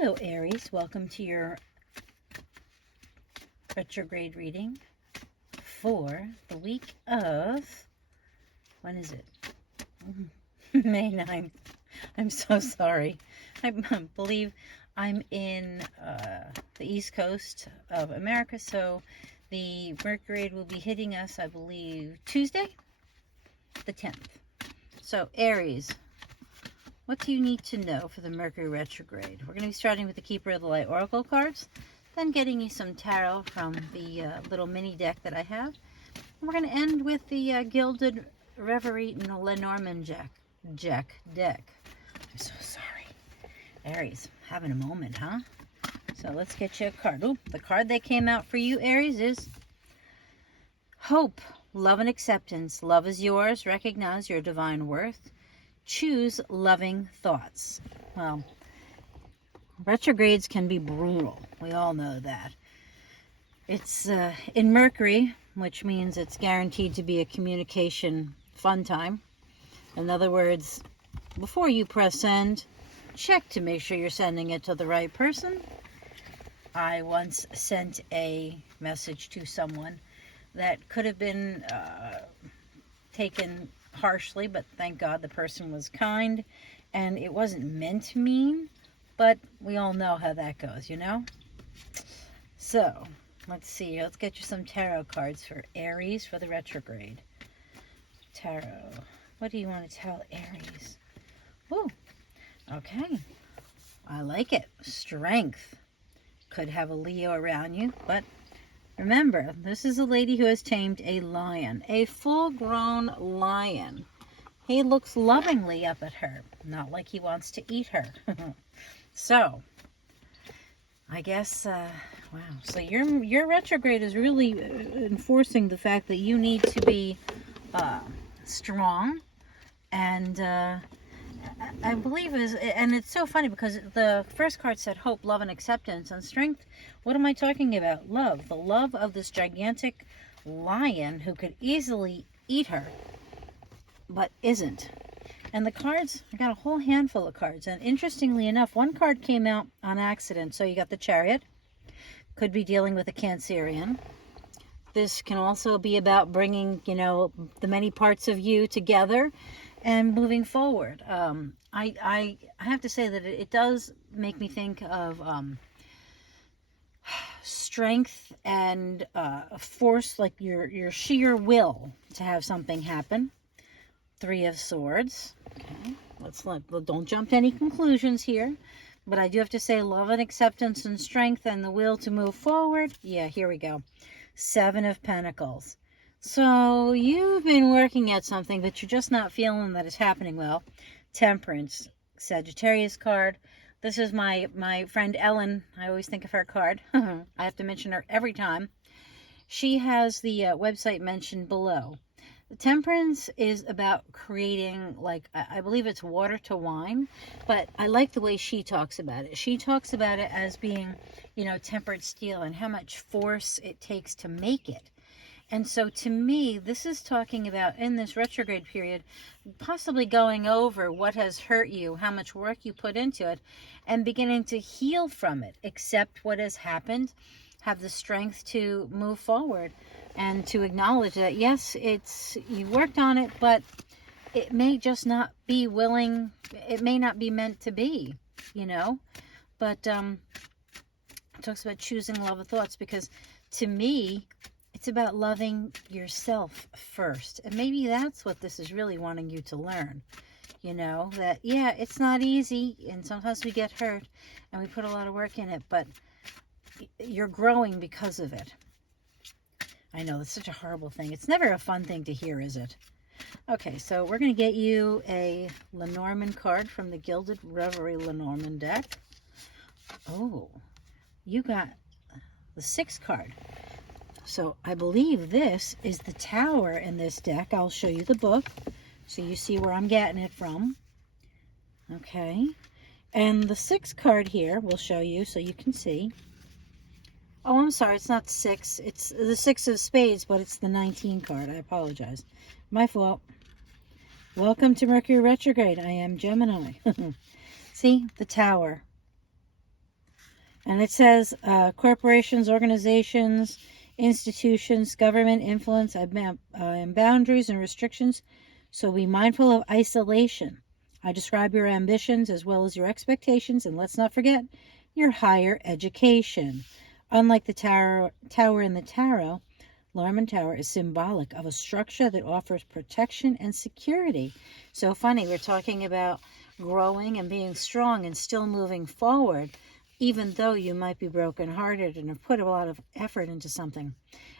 Hello Aries, welcome to your retrograde reading for the week of, when is it? May 9th. I'm so sorry. I believe I'm in the East Coast of America, so the Mercury will be hitting us, I believe, Tuesday, the 10th. So Aries, what do you need to know for the Mercury retrograde? We're going to be starting with the Keeper of the Light Oracle cards, then getting you some tarot from the little mini deck that I have. And we're going to end with the Gilded Reverie Lenormand deck. I'm so sorry. Aries, having a moment, huh? So let's get you a card. Ooh, the card that came out for you, Aries, is Hope, Love and Acceptance. Love is yours. Recognize your divine worth. Choose loving thoughts. Well, retrogrades can be brutal. We all know that. It's in Mercury, which means it's guaranteed to be a communication fun time. In other words, before you press send, check to make sure you're sending it to the right person. I once sent a message to someone that could have been taken harshly, but thank God the person was kind, and it wasn't meant to mean, but we all know how that goes, you know? So, let's see. Let's get you some tarot cards for Aries for the retrograde. Tarot. What do you want to tell Aries? Ooh, okay. I like it. Strength. Could have a Leo around you, but remember, this is a lady who has tamed a lion, a full-grown lion. He looks lovingly up at her, not like he wants to eat her. So, I guess, wow. So your retrograde is really enforcing the fact that you need to be strong, and I believe and it's so funny because the first card said hope, love, and acceptance, and strength. What am I talking about? Love. The love of this gigantic lion who could easily eat her, but isn't. And the cards, I got a whole handful of cards, and interestingly enough, one card came out on accident. So you got the Chariot, could be dealing with a Cancerian. This can also be about bringing, you know, the many parts of you together and moving forward. I have to say that it does make me think of strength and force, like your sheer will to have something happen. Three of Swords. Okay, don't jump to any conclusions here, but I do have to say love and acceptance and strength and the will to move forward. Yeah, here we go. Seven of Pentacles. So you've been working at something, but you're just not feeling that it's happening well. Temperance, Sagittarius card. This is my friend Ellen. I always think of her card. I have to mention her every time. She has the website mentioned below. The Temperance is about creating, like, I believe it's water to wine, but I like the way she talks about it. She talks about it as being, you know, tempered steel and how much force it takes to make it. And so to me, this is talking about, in this retrograde period, possibly going over what has hurt you, how much work you put into it, and beginning to heal from it, accept what has happened, have the strength to move forward, and to acknowledge that, yes, you worked on it, but it may just not be willing, it may not be meant to be, you know? But it talks about choosing love of thoughts, because to me, it's about loving yourself first. And maybe that's what this is really wanting you to learn. You know, that, yeah, it's not easy, and sometimes we get hurt, and we put a lot of work in it, but you're growing because of it. I know, it's such a horrible thing. It's never a fun thing to hear, is it? Okay, so we're going to get you a Lenormand card from the Gilded Reverie Lenormand deck. Oh, you got the 6th card. So I believe this is the Tower in this deck. I'll show you the book so you see where I'm getting it from. Okay, and the 6th card here we'll show you so you can see. Oh, I'm sorry, it's not 6. It's the 6 of Spades, but it's the 19 card. I apologize. My fault. Welcome to Mercury Retrograde. I am Gemini. See, the Tower. And it says corporations, organizations, institutions, government influence, and boundaries and restrictions. So be mindful of isolation. I describe your ambitions as well as your expectations, and let's not forget your higher education. Unlike the tower in the tarot, Lorman Tower is symbolic of a structure that offers protection and security. So funny, we're talking about growing and being strong and still moving forward, even though you might be brokenhearted and have put a lot of effort into something.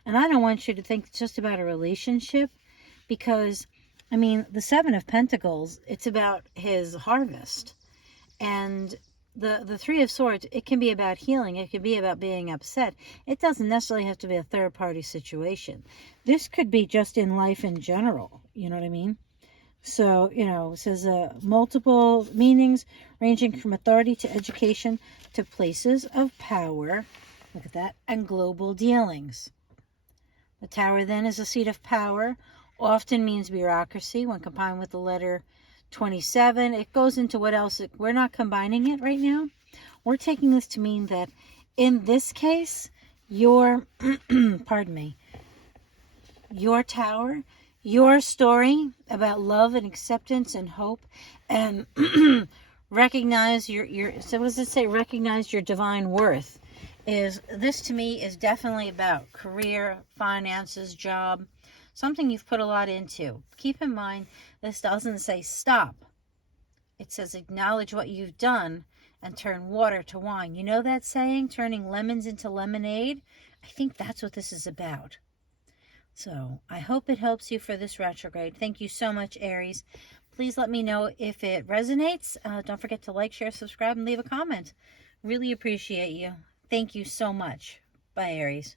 And I don't want you to think just about a relationship, because I mean, the Seven of Pentacles, it's about his harvest. And the Three of Swords, it can be about healing. It can be about being upset. It doesn't necessarily have to be a third-party situation. This could be just in life in general. You know what I mean? So, it says multiple meanings ranging from authority to education to places of power. Look at that. And global dealings. The Tower then is a seat of power. Often means bureaucracy. When combined with the letter 27, it goes into what else. We're not combining it right now. We're taking this to mean that in this case, your pardon me, your tower, your story about love and acceptance and hope, and recognize your so what does it say, recognize your divine worth, is this to me is definitely about career, finances, job, something you've put a lot into. Keep in mind, this doesn't say stop. It says acknowledge what you've done and turn water to wine. You know that saying, turning lemons into lemonade? I think that's what this is about. So I hope it helps you for this retrograde. Thank you so much, Aries. Please let me know if it resonates. Don't forget to like, share, subscribe, and leave a comment. Really appreciate you. Thank you so much. Bye, Aries.